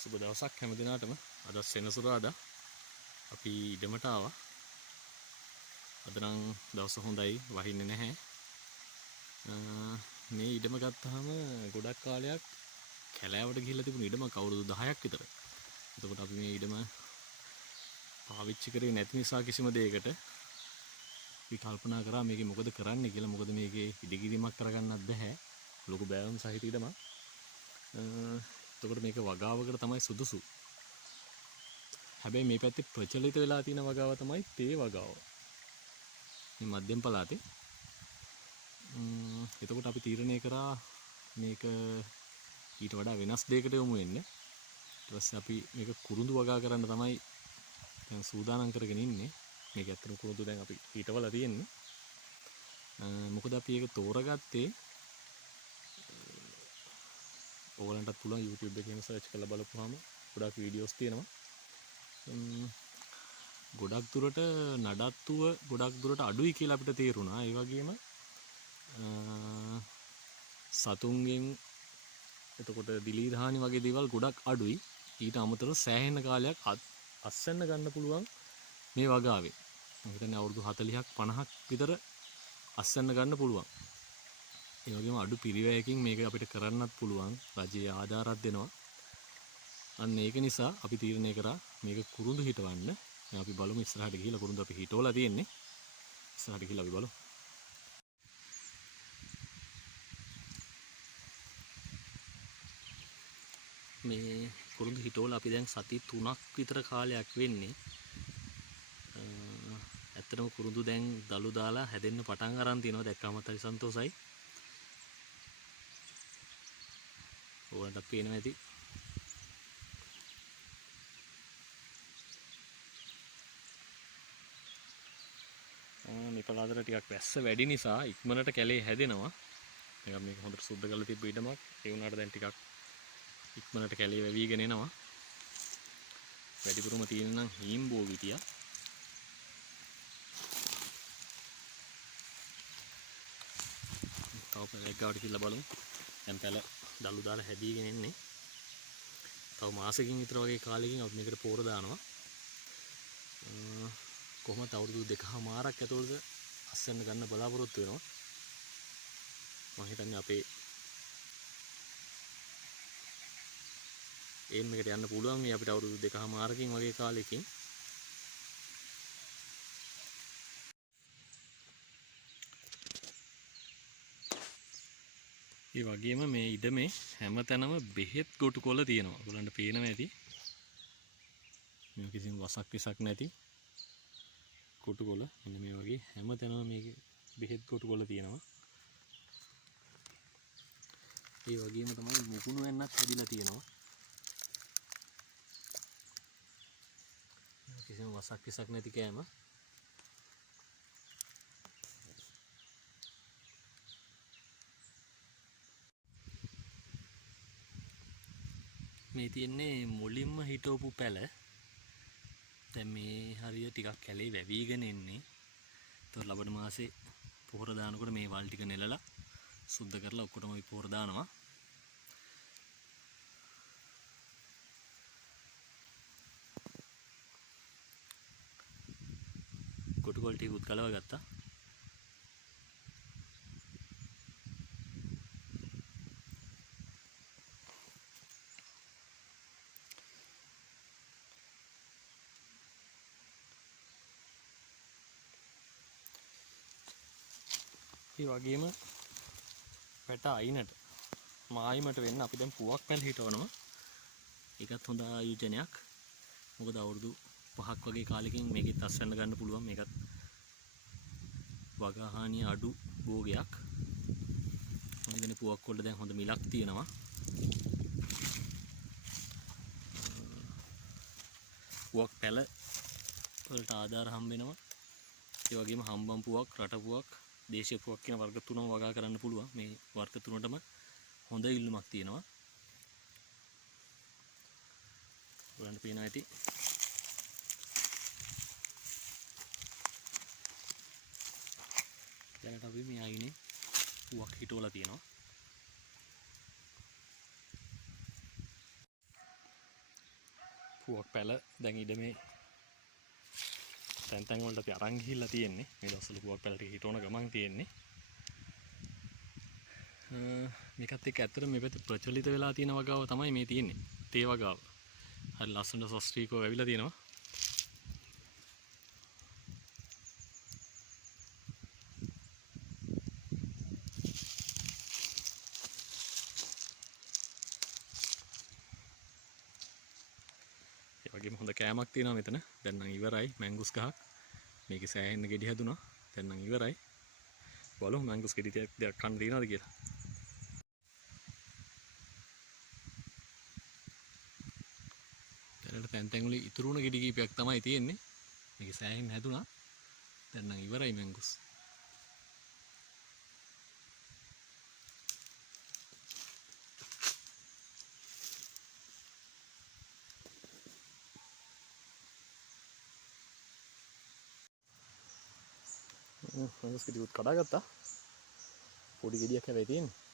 සුබ දවසක් හැම දිනාටම. අද සෙනසුරාදා අපි ඉඩමට ආවා. අද නම් දවස හොඳයි, වහින්නේ නැහැ. මේ ඉඩම ගත්තාම ගොඩක් කාලයක් කැලෑවට ගිහිල්ලා තිබුණ ඉඩමක් අවුරුදු 10ක් විතර. එතකොට අපි මේ ඉඩම පාවිච්චි කරේ නැති නිසා කිසිම දෙයකට අපි කල්පනා කරා මේකේ මොකද කරන්නේ කියලා. මොකද මේකේ ඉදිකිරීමක් කරගන්නත් බැහැ. ලොකු බෑවුම් සහිත ඉඩමක්. එතකොට මේක වගාවකට තමයි සුදුසු. හැබැයි මේ පැත්තේ ප්‍රචලිත වෙලා තියෙන වගාව තමයි තේ වගාව. මේ මධ්‍යම පළාතේ. එතකොට අපි තීරණය කරා මේක ඊට වඩා වෙනස් දෙයකට යොමු වෙන්න. ඊට පස්සේ අපි මේක කුරුඳු වගා කරන්න තමයි දැන් සූදානම් කරගෙන ඉන්නේ. මේක ඇත්තටම කුරුඳු දැන් අපි ඊටවල තියෙන්නේ. මොකද අපි ඒක තෝරගත්තේ ඕගලන්ටත් පුළුවන් YouTube එකේම සර්ච් කරලා බලපුවාම ගොඩක් වීඩියෝස් තියෙනවා. ගොඩක් දුරට නඩත්තුව ගොඩක් දුරට අඩුයි කියලා අපිට තේරුණා. ඒ වගේම සතුන්ගෙන් එතකොට දිලීරහානි වගේ දේවල් ගොඩක් අඩුයි. ඊට අමතරව සෑහෙන කාලයක් අස්සන්න ගන්න පුළුවන් මේ වගාවේ. මම හිතන්නේ අවුරුදු 40ක් 50ක් විතර අස්සන්න ගන්න පුළුවන්. ඒ වගේම අඩු පිරිවැයකින් මේක අපිට කරන්නත් පුළුවන්. රජයේ ආධාරات දෙනවා. අන්න ඒක නිසා අපි තීරණය කරා මේක කුරුඳු හිටවන්න. දැන් අපි බලමු ඉස්සරහට ගිහිල්ලා කුරුඳු අපි හිටවලා තියෙන්නේ. ඉස්සරහට ගිහිල්ලා අපි බලමු. මේ කුරුඳු හිටවලා අපි දැන් සති 3ක් විතර කාලයක් වෙන්නේ. ඇත්තටම කුරුඳු දැන් දළු දාලා හැදෙන්න පටන් අරන් තිනවා. දැක්කම හරි සන්තෝසයි. ඕකට පේනවා ඇති. මේ පළාතට ටිකක් වැස්ස වැඩි නිසා ඉක්මනට කැලේ හැදෙනවා. නිකන් මේක හොඳට සුද්ධ කරලා තිබ්බ ඉඩමක්. ඒ වුණාට දැන් ටිකක් ඉක්මනට කැලේ වැවිගෙන එනවා. වැඩිපුරම තියෙන නම් හීම්බෝ විටියා. තව පැලක් ගාවට කියලා බලමු. දැන් පැල දළු දාලා හැදීගෙන එන්නේ. තව මාසෙකින් විතර වගේ කාලෙකින් අපි මේකට පෝර දානවා. කොහොමද අවුරුදු 2කමාරක් ඇතුළත අස්සන්න ගන්න බලාපොරොත්තු වෙනවා. මම හිතන්නේ අපේ එම් එකට යන්න පුළුවන් මේ අපිට අවුරුදු 2කමාරකින් වගේ කාලෙකින්. ඒ වගේම මේ ඉඩමේ හැමතැනම බෙහෙත් ගොටුකොළ තියෙනවා. ඔයගලන්ට පේනවා ඇති. මේ කිසිම වසක් විසක් නැති ගොටුකොළ. මෙන්න මේ වගේ හැමතැනම මේකේ බෙහෙත් ගොටුකොළ තියෙනවා. ඒ වගේම තමයි මුකුණු වෙන්නත් හැදිලා තියෙනවා. කිසිම වසක් විසක් නැති කෑම. මේ තියෙන්නේ මුලින්ම හිටවපු පැල. දැන් මේ හරිය ටිකක් කැලේ වැවිගෙන එන්නේ. ඒතකොට ලබන මාසේ පොහොර දානකොට මේ වල් ටික නෙලලා සුද්ධ කරලා ඔක්කොටම අපි පොහොර දානවා. කොටුකොල් ටික උත් කලව ගත්තා. ඒ වගේම පැට අයිනට මායිමට වෙන්න අපි දැන් පුවක් පැල් හිටවනවා. ඒකත් හොඳ ආයෝජනයක්. මොකද අවුරුදු 5ක් වගේ කාලෙකින් මේකෙත් අස්වැන්න ගන්න පුළුවන්. මේකත් වගාහානිය අඩු භෝගයක්. මම හිතන්නේ පුවක් වල දැන් හොඳ මිලක් තියෙනවා. පුවක් පැල වලට ආධාර හම්බ වෙනවා. ඒ වගේම හම්බම් පුවක්, රට පුවක්, දේශීය පුවක් කියන වර්ග තුනම වගා කරන්න පුළුවන්. මේ වර්ග තුනටම හොඳ ඉල්ලුමක් තියෙනවා. ඔයගොල්ලන්ට පේනවා ඇති. දැනට අපි මේ අයිනේ පුවක් හිටවලා තියෙනවා. පුවක් පැල දැන් ඉඩ මේ තැන් තැන් වලට අපි අරන් ගිහිල්ලා තියෙන්නේ. මේ දවස්වල පුවක් පැල ටික හිටවන ගමන් තියෙන්නේ. මේකත් එක්ක ඇත්තට මේ පැත්තේ ප්‍රචලිත වෙලා තියෙන වගාව තමයි මේ තියෙන්නේ. තේ වගාව. හරි ලස්සනට සස්ත්‍රීකව ඇවිල්ලා තියෙනවා. ඒ වගේම හොඳ කෑමක් තියෙනවා මෙතන. දැන් නම් ඉවරයි මැංගුස් ගහක්. මේකේ සෑහෙන්න ගෙඩි හැදුනා. දැන් නම් ඉවරයි. බලමු මැංගුස් ගෙඩි ටිකක් කන්න දිනනවද කියලා. දැනට තැන් තැන් වල ඉතුරු වුණ ගෙඩි කීපයක් තමයි තියෙන්නේ. මේකේ සෑහෙන්න හැදුනා. දැන් නම් ඉවරයි මැංගුස්. මැංගුස් ගෙඩි උත් කඩාගත්තා. පොඩි ගෙඩියක් හැබැයි තියෙන්නේ.